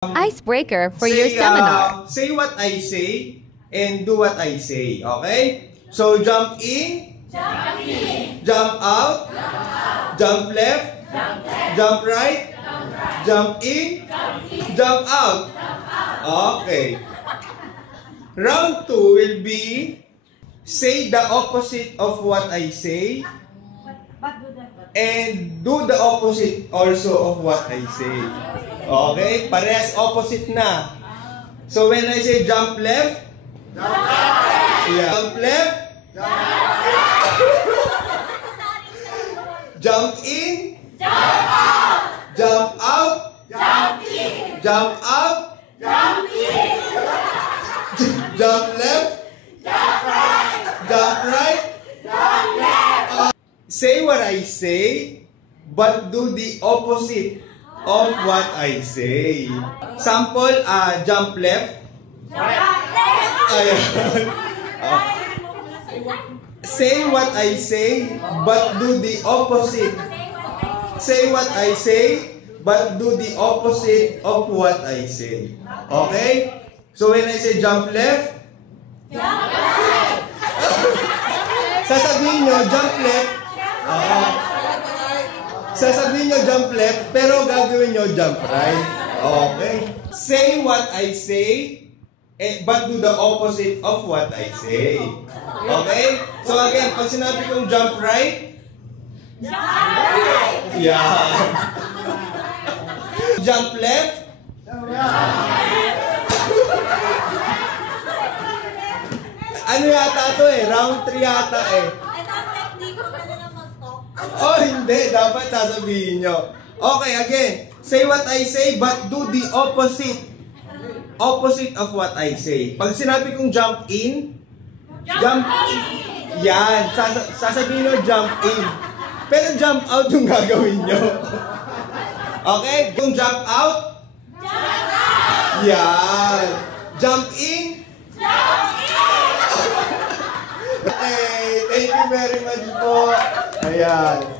Icebreaker for your seminar. Say what I say and do what I say. Okay? So jump in, jump out, jump left, jump right, jump in, jump out. Okay. Round 2 will be say the opposite of what I say and do the opposite also of what I say. Okay? Parehas opposite na. So when I say jump left, jump left, jump in, jump out, jump out, jump left, jump right. Say what I say, but do the opposite of what I say. Sample, jump left. Ayan. Say what I say, but do the opposite. Say what I say, but do the opposite of what I say. Okay? So when I say jump left, sasabihin nyo jump left. Sasabihin nyo jump left, pero gagawin nyo jump right. Okay? Say what I say, but do the opposite of what I say. Okay? So again, pag sinabi kong jump right, yeah. Jump left, ano yata to eh? Round 3 yata eh. Oh, hindi. Dapat sasabihin nyo. Okay, again. Say what I say, but do the opposite. Opposite of what I say. Pag sinabi kong jump in, jump in. Yan. Sasabihin nyo jump in. Pero jump out yung gagawin nyo. Okay? Kung jump out, yan. Jump in, okay, thank you very much po. Ayan.